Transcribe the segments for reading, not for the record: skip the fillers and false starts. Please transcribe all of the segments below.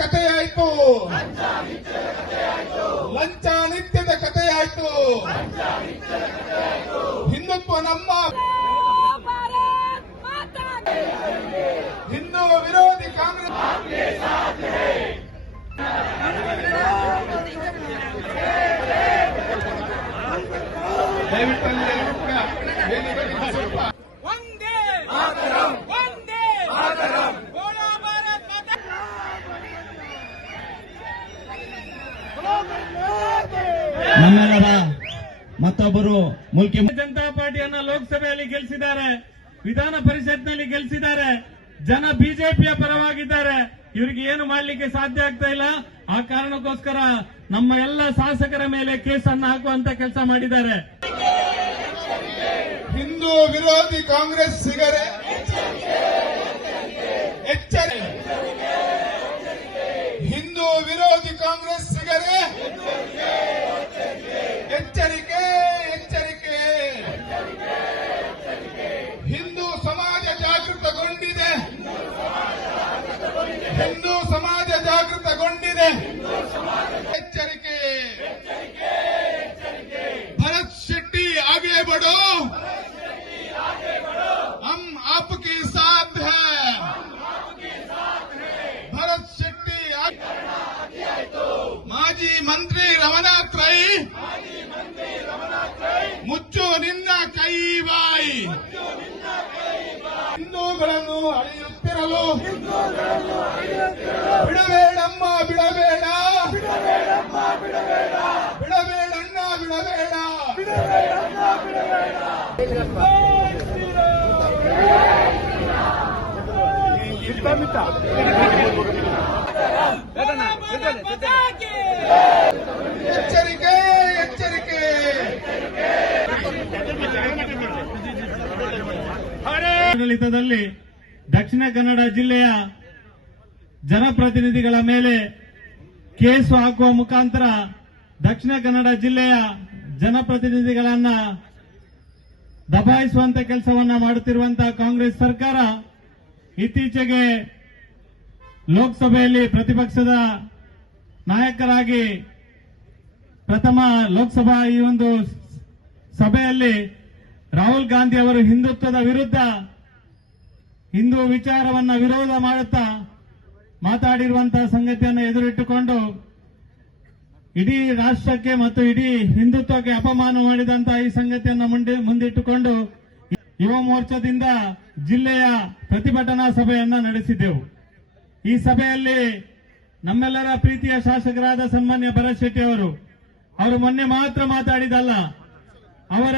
ಕಥೆಯಾಯ್ತು, ಲಂಚ ನಿತ್ಯದ ಕಥೆಯಾಯ್ತು. ಹಿಂದುತ್ವ ನಮ್ಮ ಹಿಂದೂ ವಿರೋಧಿ ಕಾಂಗ್ರೆಸ್ ನಮ್ಮೆಲ್ಲರ ಮತ್ತೊಬ್ಬರು ಮುಲ್ಕಿ ಜನತಾ ಪಾರ್ಟಿಯನ್ನ ಲೋಕಸಭೆಯಲ್ಲಿ ಗೆಲ್ಲಿಸಿದ್ದಾರೆ, ವಿಧಾನ ಪರಿಷತ್ನಲ್ಲಿ ಗೆಲ್ಲಿಸಿದ್ದಾರೆ. ಜನ ಬಿಜೆಪಿಯ ಪರವಾಗಿದ್ದಾರೆ. ಇವರಿಗೆ ಏನು ಮಾಡಲಿಕ್ಕೆ ಸಾಧ್ಯ ಆಗ್ತಾ ಇಲ್ಲ. ಆ ಕಾರಣಕ್ಕೋಸ್ಕರ ನಮ್ಮ ಎಲ್ಲ ಶಾಸಕರ ಮೇಲೆ ಕೇಸನ್ನು ಹಾಕುವಂತ ಕೆಲಸ ಮಾಡಿದ್ದಾರೆ. ಹಿಂದೂ ವಿರೋಧಿ ಕಾಂಗ್ರೆಸ್ ಸಿಗರೆ ಎಚ್ಚರಿಕೆ. ಹಿಂದೂ ವಿರೋಧಿ ಕಾಂಗ್ರೆಸ್ ಸಿಗರೆ ಎಚ್ಚರಿಕೆ, ಎಚ್ಚರಿಕೆ. ಹಿಂದೂ ಸಮಾಜ ಜಾಗೃತಗೊಂಡಿದೆ, ಹಿಂದೂ ಸಮಾಜ ಜಾಗೃತಗೊಂಡಿದೆ. ಎಚ್ಚರಿಕೆ. ಭರತ್ ಶೆಟ್ಟಿ ಆगे बढ़ो, हम आपके साथ हैं. ಭರತ್ ಶೆಟ್ಟಿ ಮಾಜಿ ಮಂತ್ರಿ ರಮನಾಥ್ ರೈ, ಮುಚ್ಚು ನಿನ್ನ ಕೈ ಬಾಯಿ. ಹಿಂದೂಗಳನ್ನು ಅಳೆಯುತ್ತಿರಲು ಬಿಡಬೇಡಮ್ಮ, ಬಿಡಬೇಡ, ಬಿಡಬೇಡಣ್ಣ, ಬಿಡಬೇಡ. ಎಚ್ಚರಿಕೆ, ಎಚ್ಚರಿಕೆ. ಆಡಳಿತದಲ್ಲಿ ದಕ್ಷಿಣ ಕನ್ನಡ ಜಿಲ್ಲೆಯ ಜನಪ್ರತಿನಿಧಿಗಳ ಮೇಲೆ ಕೇಸು ಹಾಕುವ ಮುಖಾಂತರ ದಕ್ಷಿಣ ಕನ್ನಡ ಜಿಲ್ಲೆಯ ಜನಪ್ರತಿನಿಧಿಗಳನ್ನ ದಬಾಯಿಸುವಂತ ಕೆಲಸವನ್ನ ಮಾಡುತ್ತಿರುವಂತಹ ಕಾಂಗ್ರೆಸ್ ಸರ್ಕಾರ ಇತ್ತೀಚೆಗೆ ಲೋಕಸಭೆಯಲ್ಲಿ ಪ್ರತಿಪಕ್ಷದ ನಾಯಕರಾಗಿ ಪ್ರಥಮ ಲೋಕಸಭಾ ಈ ಒಂದು ಸಭೆಯಲ್ಲಿ ರಾಹುಲ್ ಗಾಂಧಿ ಅವರು ಹಿಂದುತ್ವದ ವಿರುದ್ಧ ಹಿಂದೂ ವಿಚಾರವನ್ನ ವಿರೋಧ ಮಾಡುತ್ತಾ ಮಾತಾಡಿರುವಂತಹ ಸಂಗತಿಯನ್ನು ಎದುರಿಟ್ಟುಕೊಂಡು ಇಡೀ ರಾಷ್ಟ್ರಕ್ಕೆ ಮತ್ತು ಇಡೀ ಹಿಂದುತ್ವಕ್ಕೆ ಅಪಮಾನ ಮಾಡಿದಂತಹ ಈ ಸಂಗತಿಯನ್ನು ಮುಂದಿಟ್ಟುಕೊಂಡು ಯುವ ಮೋರ್ಚಾದಿಂದ ಜಿಲ್ಲೆಯ ಪ್ರತಿಭಟನಾ ಸಭೆಯನ್ನ ನಡೆಸಿದ್ದೆವು. ಈ ಸಭೆಯಲ್ಲಿ ನಮ್ಮೆಲ್ಲರ ಪ್ರೀತಿಯ ಶಾಸಕರಾದ ಸನ್ಮಾನ್ಯ ಭರತ್ ಶೆಟ್ಟಿ ಅವರು ಮೊನ್ನೆ ಮಾತ್ರ ಮಾತಾಡಿದಲ್ಲ, ಅವರ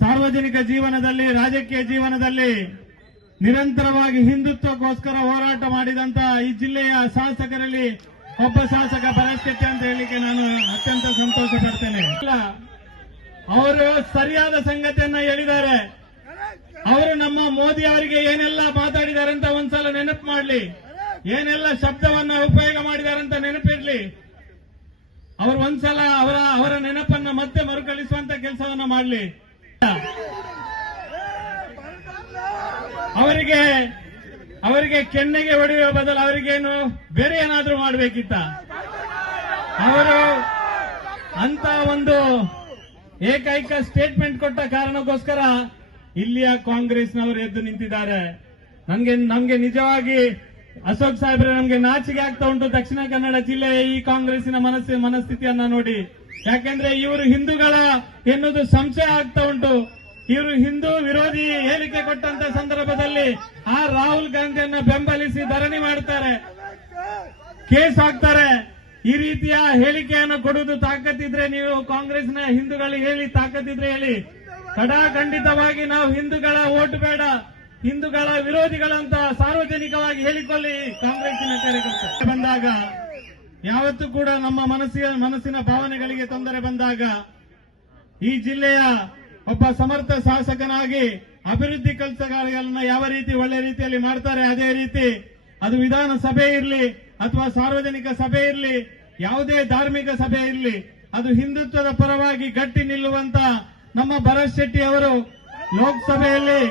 ಸಾರ್ವಜನಿಕ ಜೀವನದಲ್ಲಿ, ರಾಜಕೀಯ ಜೀವನದಲ್ಲಿ ನಿರಂತರವಾಗಿ ಹಿಂದುತ್ವಕ್ಕೋಸ್ಕರ ಹೋರಾಟ ಮಾಡಿದಂತ ಈ ಜಿಲ್ಲೆಯ ಶಾಸಕರಲ್ಲಿ ಒಬ್ಬ ಶಾಸಕ ಭರತ್ ಶೆಟ್ಟಿ ಅಂತ ಹೇಳಿಕೆ ನಾನು ಅತ್ಯಂತ ಸಂತೋಷ ಪಡ್ತೇನೆ. ಅವರು ಸರಿಯಾದ ಸಂಗತಿಯನ್ನ ಹೇಳಿದ್ದಾರೆ. ಅವರು ನಮ್ಮ ಮೋದಿ ಅವರಿಗೆ ಏನೆಲ್ಲ ಮಾತಾಡಿದ್ದಾರೆ ಅಂತ ಒಂದ್ಸಲ ನೆನಪು ಮಾಡಲಿ, ಏನೆಲ್ಲ ಶಬ್ದವನ್ನ ಉಪಯೋಗ ಮಾಡಿದ್ದಾರೆ ಅಂತ ನೆನಪಿರ್ಲಿ. ಅವರು ಒಂದ್ಸಲ ಅವರ ನೆನಪನ್ನ ಮತ್ತೆ ಮರುಕಳಿಸುವಂತ ಕೆಲಸವನ್ನ ಮಾಡಲಿ. ಅವರಿಗೆ ಕೆನ್ನೆಗೆ ಹೊಡೆಯುವ ಬದಲು ಅವರಿಗೇನು ಬೇರೆ ಏನಾದ್ರೂ ಮಾಡಬೇಕಿತ್ತ? ಅವರು ಅಂತ ಒಂದು ಏಕೈಕ ಸ್ಟೇಟ್ಮೆಂಟ್ ಕೊಟ್ಟ ಕಾರಣಕ್ಕೋಸ್ಕರ ಇಲ್ಲಿಯ ಕಾಂಗ್ರೆಸ್ನವರು ಎದ್ದು ನಿಂತಿದ್ದಾರೆ. ನಮ್ಗೆ ನಿಜವಾಗಿ ಅಶೋಕ್ ಸಾಹೇಬ್ರೆ, ನಮ್ಗೆ ನಾಚಿಕೆ ಆಗ್ತಾ ಉಂಟು ದಕ್ಷಿಣ ಕನ್ನಡ ಜಿಲ್ಲೆಯ ಈ ಕಾಂಗ್ರೆಸ್ಸಿನ ಮನಸ್ಥಿತಿಯನ್ನ ನೋಡಿ. ಯಾಕೆಂದ್ರೆ ಇವರು ಹಿಂದೂಗಳ ಎನ್ನುವುದು ಸಂಶಯ ಆಗ್ತಾ ಉಂಟು. ಇವರು ಹಿಂದೂ ವಿರೋಧಿ ಹೇಳಿಕೆ ಕೊಟ್ಟಂತ ಸಂದರ್ಭದಲ್ಲಿ ಆ ರಾಹುಲ್ ಗಾಂಧಿಯನ್ನ ಬೆಂಬಲಿಸಿ ಧರಣಿ ಮಾಡ್ತಾರೆ, ಕೇಸ್ ಹಾಕ್ತಾರೆ. ಈ ರೀತಿಯ ಹೇಳಿಕೆಯನ್ನು ಕೊಡುವುದು ತಾಕತ್ತಿದ್ರೆ, ನೀವು ಕಾಂಗ್ರೆಸ್ನ ಹಿಂದೂಗಳಿಗೆ ಹೇಳಿ, ತಾಕತ್ತಿದ್ರೆ ಹೇಳಿ. ಖಂಡಿತವಾಗಿ ನಾವು ಹಿಂದೂಗಳ ಓಟ್ ಬೇಡ, ಹಿಂದೂಗಳ ವಿರೋಧಿಗಳಂತ ಸಾರ್ವಜನಿಕವಾಗಿ ಹೇಳಿಕೊಳ್ಳಿ ಕಾಂಗ್ರೆಸ್ಸಿನ ಕಾರ್ಯಕರ್ತರು. ಬಂದಾಗ ಯಾವತ್ತೂ ಕೂಡ ನಮ್ಮ ಮನಸ್ಸಿನ ಭಾವನೆಗಳಿಗೆ ತೊಂದರೆ ಬಂದಾಗ ಈ ಜಿಲ್ಲೆಯ ಒಬ್ಬ ಸಮರ್ಥ ಶಾಸಕನಾಗಿ ಅಭಿವೃದ್ಧಿ ಕೆಲಸಗಳನ್ನ ಯಾವ ರೀತಿ ಒಳ್ಳೆ ರೀತಿಯಲ್ಲಿ ಮಾಡ್ತಾರೆ, ಅದೇ ರೀತಿ ಅದು ವಿಧಾನಸಭೆ ಇರಲಿ ಅಥವಾ ಸಾರ್ವಜನಿಕ ಸಭೆ ಇರಲಿ, ಯಾವುದೇ ಧಾರ್ಮಿಕ ಸಭೆ ಇರಲಿ, ಅದು ಹಿಂದುತ್ವದ ಪರವಾಗಿ ಗಟ್ಟಿ ನಿಲ್ಲುವಂತ ನಮ್ಮ ಭರತ್ ಶೆಟ್ಟಿ ಅವರು ಲೋಕಸಭೆಯಲ್ಲಿ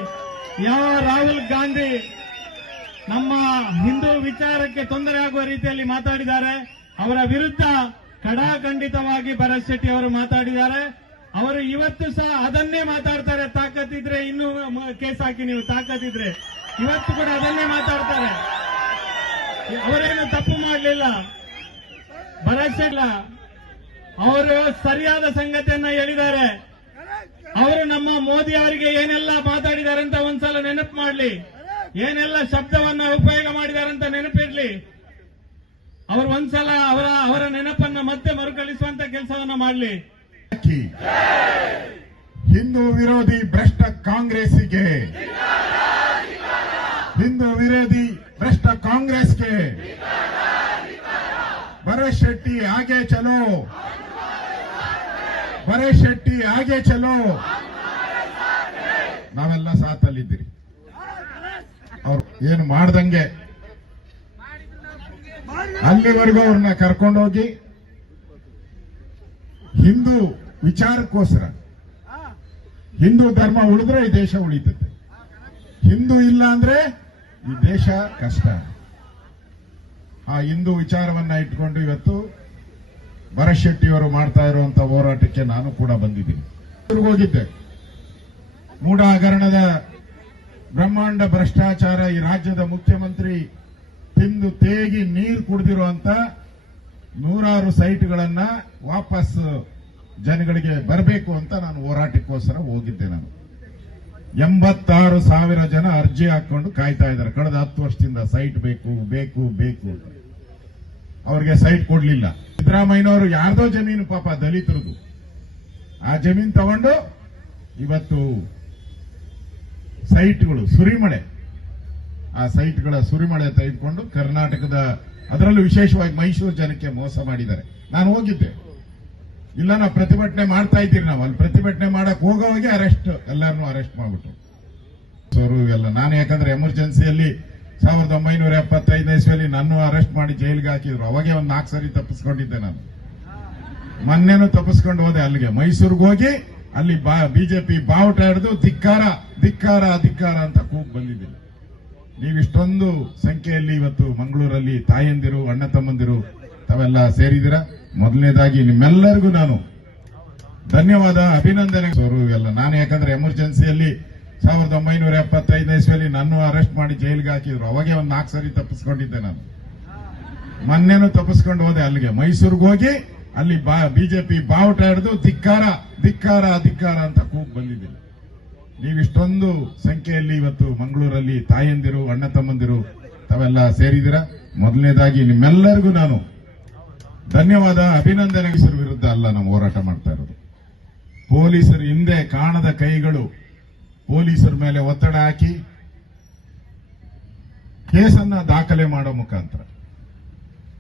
ಯಾವ ರಾಹುಲ್ ಗಾಂಧಿ ನಮ್ಮ ಹಿಂದೂ ವಿಚಾರಕ್ಕೆ ತೊಂದರೆ ಆಗುವ ರೀತಿಯಲ್ಲಿ ಮಾತಾಡಿದ್ದಾರೆ. ಅವರ ವಿರುದ್ಧ ಖಡಾಖಂಡಿತವಾಗಿ ಭರತ್ ಶೆಟ್ಟಿ ಅವರು ಮಾತಾಡಿದ್ದಾರೆ. ಅವರು ಇವತ್ತು ಸಹ ಅದನ್ನೇ ಮಾತಾಡ್ತಾರೆ. ತಾಕತ್ತಿದ್ರೆ ಇನ್ನೂ ಕೇಸ್ ಹಾಕಿ, ನೀವು ತಾಕತ್ತಿದ್ರೆ ಇವತ್ತು ಕೂಡ ಅದನ್ನೇ ಮಾತಾಡ್ತಾರೆ. ಅವರೇನು ತಪ್ಪು ಮಾಡಲಿಲ್ಲ. ಭರತ್ ಶೆಟ್ಟಿ ಅವರು ಸರಿಯಾದ ಸಂಗತಿಯನ್ನ ಹೇಳಿದ್ದಾರೆ. ಅವರು ನಮ್ಮ ಮೋದಿ ಅವರಿಗೆ ಏನೆಲ್ಲ ಮಾತಾಡಿದ್ದಾರೆ ಅಂತ ಒಂದ್ಸಲ ನೆನಪು ಮಾಡಲಿ, ಏನೆಲ್ಲ ಶಬ್ದವನ್ನ ಉಪಯೋಗ ಮಾಡಿದ್ದಾರೆ ಅಂತ ನೆನಪಿರ್ಲಿ. ಅವರು ಒಂದ್ಸಲ ಅವರ ನೆನಪನ್ನ ಮತ್ತೆ ಮರುಕಳಿಸುವಂತ ಕೆಲಸವನ್ನ ಮಾಡಲಿ. ಹಿಂದೂ ವಿರೋಧಿ ಭ್ರಷ್ಟ ಕಾಂಗ್ರೆಸ್ಸಿಗೆ, ಹಿಂದೂ ವಿರೋಧಿ ಭ್ರಷ್ಟ ಕಾಂಗ್ರೆಸ್ಗೆ ಭರತ್ ಶೆಟ್ಟಿ ಆಗೆ ಚಲೋ, ಭರತ್ ಶೆಟ್ಟಿ ಆಗೆ ಚಲೋ. ನಾವೆಲ್ಲ ಸಾಥಲ್ಲಿದ್ದೀರಿ. ಅವ್ರು ಏನು ಮಾಡ್ದಂಗೆ ಅಲ್ಲಿವರೆಗೂ ಅವ್ರನ್ನ ಕರ್ಕೊಂಡೋಗಿ ಹಿಂದೂ ವಿಚಾರಕ್ಕೋಸ್ಕರ, ಹಿಂದೂ ಧರ್ಮ ಉಳಿದ್ರೆ ಈ ದೇಶ ಉಳಿತದೆ, ಹಿಂದೂ ಇಲ್ಲ ಅಂದ್ರೆ ಈ ದೇಶ ಕಷ್ಟ. ಆ ಹಿಂದೂ ವಿಚಾರವನ್ನ ಇಟ್ಕೊಂಡು ಇವತ್ತು ಭರತ್ ಶೆಟ್ಟಿಯವರು ಮಾಡ್ತಾ ಇರುವಂತ ಹೋರಾಟಕ್ಕೆ ನಾನು ಕೂಡ ಬಂದಿದ್ದೀನಿ. ಹೋಗಿದ್ದೆ. ಮೂಢ ಹಗರಣದ ಬ್ರಹ್ಮಾಂಡ ಭ್ರಷ್ಟಾಚಾರ ಈ ರಾಜ್ಯದ ಮುಖ್ಯಮಂತ್ರಿ ತಿಂದು ತೇಗಿ ನೀರು ಕುಡಿದಿರುವಂತ 100 ಸೈಟ್ಗಳನ್ನ ವಾಪಸ್ ಜನಗಳಿಗೆ ಬರಬೇಕು ಅಂತ ನಾನು ಹೋರಾಟಕ್ಕೋಸ್ಕರ ಹೋಗಿದ್ದೆ. ನಾನು 86,000 ಜನ ಅರ್ಜಿ ಹಾಕೊಂಡು ಕಾಯ್ತಾ ಇದ್ದಾರೆ. ಕಳೆದ 10 ವರ್ಷದಿಂದ ಸೈಟ್ ಬೇಕು ಬೇಕು ಬೇಕು ಅಂತ. ಅವ್ರಿಗೆ ಸೈಟ್ ಕೊಡ್ಲಿಲ್ಲ. ಸಿದ್ದರಾಮಯ್ಯನವರು ಯಾರ್ದೋ ಜಮೀನು, ಪಾಪ ದಲಿತರದು, ಆ ಜಮೀನು ತಗೊಂಡು ಇವತ್ತು ಸೈಟ್ಗಳು ಸುರಿಮಳೆ, ಆ ಸೈಟ್ಗಳ ಸುರಿಮಳೆ ತೆಗೆದುಕೊಂಡು ಕರ್ನಾಟಕದ, ಅದರಲ್ಲೂ ವಿಶೇಷವಾಗಿ ಮೈಸೂರು ಜನಕ್ಕೆ ಮೋಸ ಮಾಡಿದ್ದಾರೆ. ನಾನು ಹೋಗಿದ್ದೆ. ಇಲ್ಲ, ನಾವು ಪ್ರತಿಭಟನೆ ಮಾಡ್ತಾ ಇದ್ದೀರಿ. ನಾವು ಅಲ್ಲಿ ಪ್ರತಿಭಟನೆ ಮಾಡಕ್ ಹೋಗೋವಾಗೆ ಎಲ್ಲರನ್ನೂ ಅರೆಸ್ಟ್ ಮಾಡ್ಬಿಟ್ರು ಎಲ್ಲ. ನಾನು ಯಾಕಂದ್ರೆ ಎಮರ್ಜೆನ್ಸಿಯಲ್ಲಿ 1975 ಇಸ್ವಿಯಲ್ಲಿ ನನ್ನ ಅರೆಸ್ಟ್ ಮಾಡಿ ಜೈಲಿಗೆ ಹಾಕಿದ್ರು. ಅವಾಗೆ ಒಂದು 4 ಸರಿ ತಪ್ಪಿಸ್ಕೊಂಡಿದ್ದೆ ನಾನು. ಮೊನ್ನೆನೂ ತಪ್ಪಿಸ್ಕೊಂಡು ಹೋದೆ ಅಲ್ಲಿಗೆ, ಮೈಸೂರಿಗೆ ಹೋಗಿ ಅಲ್ಲಿ ಬಿಜೆಪಿ ಬಾವುಟ ಹಿಡಿದು ಧಿಕ್ಕಾರ ಧಿಕ್ಕಾರ ಧಿಕ್ಕಾರ ಅಂತ ಕೂಗ್ ಬಂದಿದ್ದೀನಿ. ನೀವಿಷ್ಟೊಂದು ಸಂಖ್ಯೆಯಲ್ಲಿ ಇವತ್ತು ಮಂಗಳೂರಲ್ಲಿ ತಾಯಂದಿರು, ಅಣ್ಣ ತಮ್ಮಂದಿರು ತಾವೆಲ್ಲ ಸೇರಿದಿರ. ಮೊದಲನೇದಾಗಿ ನಿಮ್ಮೆಲ್ಲರಿಗೂ ನಾನು ಧನ್ಯವಾದ, ಅಭಿನಂದನೆ ಎಲ್ಲ. ನಾನು ಯಾಕಂದ್ರೆ ಎಮರ್ಜೆನ್ಸಿಯಲ್ಲಿ 1975 ಇಸ್ವಿಯಲ್ಲಿ ನನ್ನ ಅರೆಸ್ಟ್ ಮಾಡಿ ಜೈಲಿಗೆ ಹಾಕಿದ್ರು. ಅವಾಗೆ ಒಂದು 4 ಸರಿ ತಪ್ಪಿಸ್ಕೊಂಡಿದ್ದೆ ನಾನು. ಮೊನ್ನೆನೂ ತಪ್ಪಿಸ್ಕೊಂಡು ಹೋದೆ ಅಲ್ಲಿಗೆ, ಮೈಸೂರಿಗೆ ಹೋಗಿ ಅಲ್ಲಿ ಬಿಜೆಪಿ ಬಾವುಟ ಹಿಡಿದು ಧಿಕ್ಕಾರ ಧಿಕ್ಕಾರ ಧಿಕ್ಕಾರ ಅಂತ ಕೂಗ್ ಬಂದಿದ್ದೀನಿ. ನೀವಿಷ್ಟೊಂದು ಸಂಖ್ಯೆಯಲ್ಲಿ ಇವತ್ತು ಮಂಗಳೂರಲ್ಲಿ ತಾಯಂದಿರು, ಅಣ್ಣ ತಮ್ಮಂದಿರು ತಾವೆಲ್ಲ ಸೇರಿದಿರ. ಮೊದಲನೇದಾಗಿ ನಿಮ್ಮೆಲ್ಲರಿಗೂ ನಾನು ಧನ್ಯವಾದ, ಅಭಿನಂದನೆ. ಪೊಲೀಸರ ವಿರುದ್ಧ ಅಲ್ಲ ನಾವು ಹೋರಾಟ ಮಾಡ್ತಾ ಇರೋದು. ಪೊಲೀಸರ ಹಿಂದೆ ಕಾಣದ ಕೈಗಳು ಪೊಲೀಸರ ಮೇಲೆ ಒತ್ತಡ ಹಾಕಿ ಕೇಸನ್ನ ದಾಖಲೆ ಮಾಡೋ ಮುಖಾಂತರ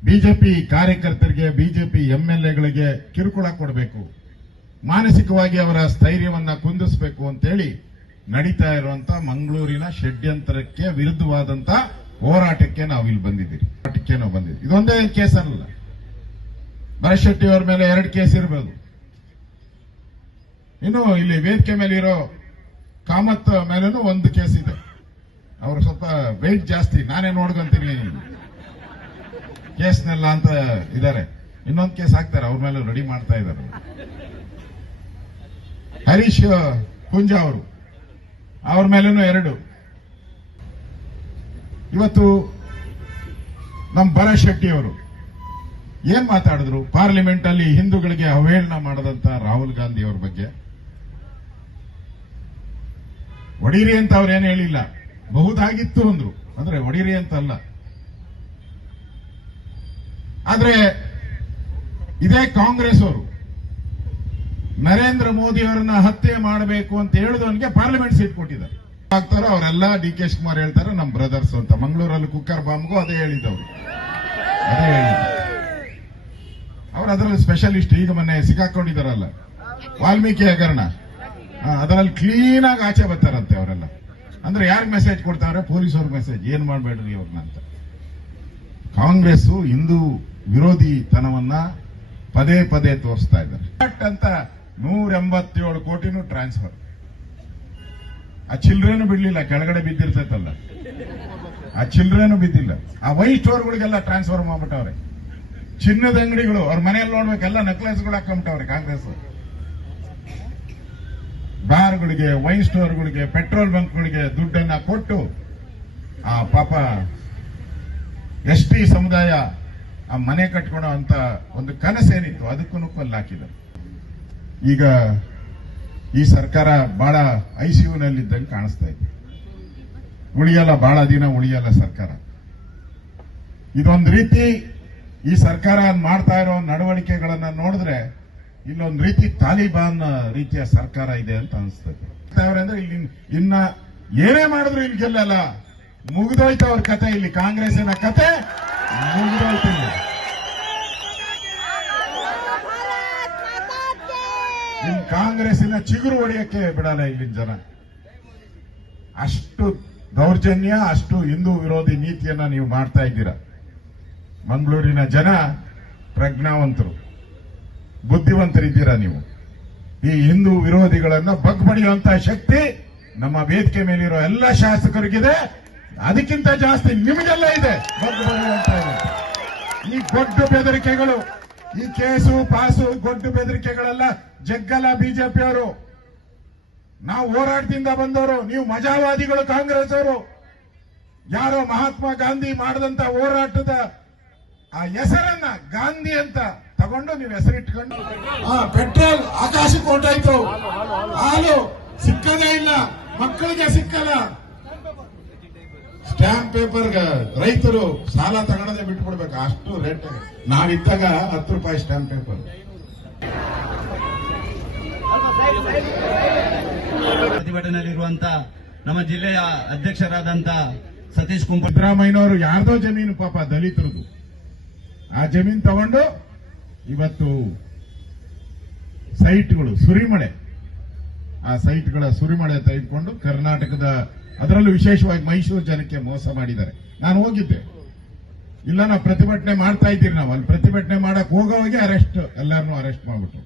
ಬಿಜೆಪಿ ಕಾರ್ಯಕರ್ತರಿಗೆ, ಬಿಜೆಪಿ ಎಂಎಲ್ಎಗಳಿಗೆ ಕಿರುಕುಳ ಕೊಡಬೇಕು, ಮಾನಸಿಕವಾಗಿ ಅವರ ಸ್ಥೈರ್ಯವನ್ನ ಕುಂದಿಸಬೇಕು ಅಂತೇಳಿ ನಡೀತಾ ಇರುವಂತ ಮಂಗಳೂರಿನ ಷಡ್ಯಂತ್ರಕ್ಕೆ ವಿರುದ್ಧವಾದಂತ ಹೋರಾಟಕ್ಕೆ ನಾವು ಇಲ್ಲಿ ಬಂದಿದ್ದೀವಿ. ಹೋರಾಟಕ್ಕೆ ನಾವು ಬಂದಿದ್ದೀವಿ. ಇದೊಂದೇ ಕೇಸ್ ಅಲ್ಲ. ಭರತ್ ಶೆಟ್ಟಿ ಅವರ ಮೇಲೆ 2 ಕೇಸ್ ಇರಬಹುದು. ಇನ್ನು ಇಲ್ಲಿ ವೇದಿಕೆ ಮೇಲೆ ಇರೋ ಕಾಮತ್ ಮೇಲೂ 1 ಕೇಸ್ ಇದೆ. ಅವರು ಸ್ವಲ್ಪ ವೆಯ್ಟ್ ಜಾಸ್ತಿ, ನಾನೇ ನೋಡ್ಕೊಂತೀನಿ ಕೇಸ್ನೆಲ್ಲ ಅಂತ ಇದ್ದಾರೆ. ಇನ್ನೊಂದು ಕೇಸ್ ಹಾಕ್ತಾರೆ, ಅವ್ರ ಮೇಲೆ ರೆಡಿ ಮಾಡ್ತಾ ಇದ್ದಾರೆ. ಹರೀಶ್ ಕುಂಜ ಅವರು, ಅವ್ರ ಮೇಲೂ 2. ಇವತ್ತು ನಮ್ಮ ಭರತ್ ಶೆಟ್ಟಿ ಅವರು ಏನ್ ಮಾತಾಡಿದ್ರು ಪಾರ್ಲಿಮೆಂಟ್ ಅಲ್ಲಿ ಹಿಂದೂಗಳಿಗೆ ಅವಹೇಳನ ಮಾಡದಂತ ರಾಹುಲ್ ಗಾಂಧಿ ಅವ್ರ ಬಗ್ಗೆ. ಒಡೀರಿ ಅಂತ ಅವ್ರೇನು ಹೇಳಿಲ್ಲ, ಬಹುದಾಗಿತ್ತು ಅಂದ್ರು. ಅಂದ್ರೆ ಒಡೀರಿ ಅಂತ ಅಲ್ಲ. ಆದ್ರೆ ಇದೇ ಕಾಂಗ್ರೆಸ್ ಅವರು ನರೇಂದ್ರ ಮೋದಿ ಅವರನ್ನ ಹತ್ಯೆ ಮಾಡಬೇಕು ಅಂತ ಹೇಳಿದವನಿಗೆ ಪಾರ್ಲಿಮೆಂಟ್ ಸೀಟ್ ಕೊಟ್ಟಿದ್ದಾರೆ. ಆಗ್ತಾರೋ ಅವರೆಲ್ಲ ಡಿ ಕೆ ಶಿವಕುಮಾರ್ ಹೇಳ್ತಾರೆ ನಮ್ಮ ಬ್ರದರ್ಸ್ ಅಂತ. ಮಂಗಳೂರಲ್ಲಿ ಕುಕ್ಕರ್ ಬಾಂಬ್ಗೂ ಅದೇ ಹೇಳಿದ್ದವರು, ಅದೇ ಹೇಳಿದ್ರು. ಅವರು ಅದರಲ್ಲಿ ಸ್ಪೆಷಲಿಸ್ಟ್. ಈಗ ಮೊನ್ನೆ ಸಿಕ್ಕಾಕೊಂಡಿದ್ದಾರಲ್ಲ ವಾಲ್ಮೀಕಿ ಹಗರಣ, ಅದರಲ್ಲಿ ಕ್ಲೀನ್ ಆಗಿ ಆಚೆ ಬರ್ತಾರಂತೆ ಅವರೆಲ್ಲ. ಅಂದ್ರೆ ಯಾರಿಗೆ ಮೆಸೇಜ್ ಕೊಡ್ತಾರೆ? ಪೊಲೀಸವ್ರಿಗೆ ಮೆಸೇಜ್, ಏನ್ ಮಾಡಬೇಡ್ರಿ ಅವ್ರನ್ನ ಅಂತ. ಕಾಂಗ್ರೆಸ್ ಹಿಂದೂ ವಿರೋಧಿತನವನ್ನ ಪದೇ ಪದೇ ತೋರಿಸ್ತಾ ಇದ್ದಾರೆ ಅಂತ. 187 ಕೋಟಿನೂ ಟ್ರಾನ್ಸ್ಫರ್. ಆ ಚಿಲ್ಡ್ರೇನು ಬಿಡ್ಲಿಲ್ಲ, ಕೆಳಗಡೆ ಬಿದ್ದಿರ್ತೈತಲ್ಲ. ಆ ಚಿಲ್ಲರೆನೂ ಬಿದ್ದಿಲ್ಲ. ಆ ವೈನ್ ಸ್ಟೋರ್ಗಳಿಗೆಲ್ಲ ಟ್ರಾನ್ಸ್ಫರ್ ಮಾಡ್ಬಿಟ್ಟವ್ರೆ. ಚಿನ್ನದ ಅಂಗಡಿಗಳು ಅವ್ರ ಮನೆಯಲ್ಲಿ ನೋಡ್ಬೇಕೆಲ್ಲ ನೆಕ್ಲೆಸ್ಗಳು ಹಾಕೊಂಬಿಟ್ಟವ್ರೆ ಕಾಂಗ್ರೆಸ್. ಬಾರ್ಗಳಿಗೆ, ವೈನ್ ಸ್ಟೋರ್ಗಳಿಗೆ, ಪೆಟ್ರೋಲ್ ಬಂಕ್ಗಳಿಗೆ ದುಡ್ಡನ್ನ ಕೊಟ್ಟು ಆ ಪಾಪ ಎಸ್ಟಿ ಸಮುದಾಯ ಆ ಮನೆ ಕಟ್ಕೊಳೋ ಅಂತ ಒಂದು ಕನಸೇನಿತ್ತು ಅದಕ್ಕೂ ಕಲ್ಲು ಹಾಕಿದ್ದಾರೆ. ಈಗ ಈ ಸರ್ಕಾರ ಬಹಳ ಐಸಿಯುನಲ್ಲಿದ್ದಂಗೆ ಕಾಣಿಸ್ತಾ ಇದೆ. ಉಳಿಯಲ್ಲ, ಬಹಳ ದಿನ ಉಳಿಯಲ್ಲ ಸರ್ಕಾರ. ಇದೊಂದು ರೀತಿ ಈ ಸರ್ಕಾರ ಮಾಡ್ತಾ ಇರೋ ನಡವಳಿಕೆಗಳನ್ನ ನೋಡಿದ್ರೆ ಇಲ್ಲೊಂದು ರೀತಿ ತಾಲಿಬಾನ್ ರೀತಿಯ ಸರ್ಕಾರ ಇದೆ ಅಂತ ಅನಿಸ್ತದೆ. ಅಂದ್ರೆ ಇಲ್ಲಿ ಇನ್ನ ಏನೇ ಮಾಡಿದ್ರು ಇಲ್ಲಿ ಗೆಲ್ಲಲ್ಲ, ಮುಗಿದೋಯ್ತು ಅವ್ರ ಕತೆ. ಇಲ್ಲಿ ಕಾಂಗ್ರೆಸ್ಸಿನ ಕತೆ ಮುಗಿದೋಯ್ತು. ಇಲ್ಲಿ ಕಾಂಗ್ರೆಸ್ಸಿನ ಚಿಗುರು ಹೊಡೆಯಕ್ಕೆ ಬಿಡಲ್ಲ ಇಲ್ಲಿನ ಜನ. ಅಷ್ಟು ದೌರ್ಜನ್ಯ, ಅಷ್ಟು ಹಿಂದೂ ವಿರೋಧಿ ನೀತಿಯನ್ನ ನೀವು ಮಾಡ್ತಾ ಇದ್ದೀರಾ. ಮಂಗಳೂರಿನ ಜನ ಪ್ರಜ್ಞಾವಂತರು, ಬುದ್ಧಿವಂತರಿದ್ದೀರಾ. ನೀವು ಈ ಹಿಂದೂ ವಿರೋಧಿಗಳನ್ನ ಬಗ್ಬಡಿಯುವಂತಹ ಶಕ್ತಿ ನಮ್ಮ ವೇದಿಕೆ ಮೇಲಿರೋ ಎಲ್ಲ ಶಾಸಕರಿಗಿದೆ. ಅದಕ್ಕಿಂತ ಜಾಸ್ತಿ ನಿಮಗೆಲ್ಲ ಇದೆ ಬಗ್ಬಡಿಯುವಂತ. ಈ ಗೊಡ್ಡು ಬೆದರಿಕೆಗಳು, ಈ ಕೇಸು ಪಾಸು ಗೊಡ್ಡು ಬೆದರಿಕೆಗಳೆಲ್ಲ ಜಗ್ಗಲ್ಲ ಬಿಜೆಪಿಯವರು. ನಾವು ಹೋರಾಟದಿಂದ ಬಂದವರು, ನೀವು ಮಜಾವಾದಿಗಳು ಕಾಂಗ್ರೆಸ್ ಅವರು. ಯಾರೋ ಮಹಾತ್ಮ ಗಾಂಧಿ ಮಾಡಿದಂತ ಹೋರಾಟದ ಆ ಹೆಸರನ್ನ ಗಾಂಧಿ ಅಂತ ತಗೊಂಡು ನೀವು ಹೆಸರಿಟ್ಕೊಂಡು ಪೆಟ್ರೋಲ್ ಆಕಾಶಕ್ಕೆ ಹೊರಟಾಯ್ತು. ಹಾಲು ಸಿಕ್ಕದೇ ಇಲ್ಲ, ಮಕ್ಕಳಿಗೆ ಸಿಕ್ಕಲ್ಲ. ಸ್ಟ್ಯಾಂಪ್ ಪೇಪರ್ ರೈತರು ಸಾಲ ತಗೊಳ್ಳದೆ ಬಿಟ್ಬಿಡ್ಬೇಕು, ಅಷ್ಟು ರೇಟ್. ನಾವಿದ್ದಾಗ 10 ರೂಪಾಯಿ ಸ್ಟ್ಯಾಂಪ್ ಪೇಪರ್. ಪ್ರತಿಭಟನೆಯಲ್ಲಿರುವಂತ ನಮ್ಮ ಜಿಲ್ಲೆಯ ಅಧ್ಯಕ್ಷರಾದಂತ ಸತೀಶ್ ಕುಂಬ ಸಿದ್ದರಾಮಯ್ಯನವರು ಯಾರ್ದೋ ಜಮೀನು ಪಾಪ ದಲಿತರದು, ಆ ಜಮೀನು ತಗೊಂಡು ಇವತ್ತು ಸೈಟ್ಗಳು ಸುರಿಮಳೆ, ಆ ಸೈಟ್ಗಳ ಸುರಿಮಳೆ ತೆಗೆದುಕೊಂಡು ಕರ್ನಾಟಕದ, ಅದರಲ್ಲೂ ವಿಶೇಷವಾಗಿ ಮೈಸೂರು ಜನಕ್ಕೆ ಮೋಸ ಮಾಡಿದ್ದಾರೆ. ನಾನು ಹೋಗಿದ್ದೆ. ಇಲ್ಲ ನಾವು ಪ್ರತಿಭಟನೆ ಮಾಡ್ತಾ ಇದ್ದೀರಿ. ನಾವು ಅಲ್ಲಿ ಪ್ರತಿಭಟನೆ ಮಾಡಕ್ ಹೋಗೋವಾಗೆ ಎಲ್ಲಾರನ್ನೂ ಅರೆಸ್ಟ್ ಮಾಡ್ಬಿಟ್ರು.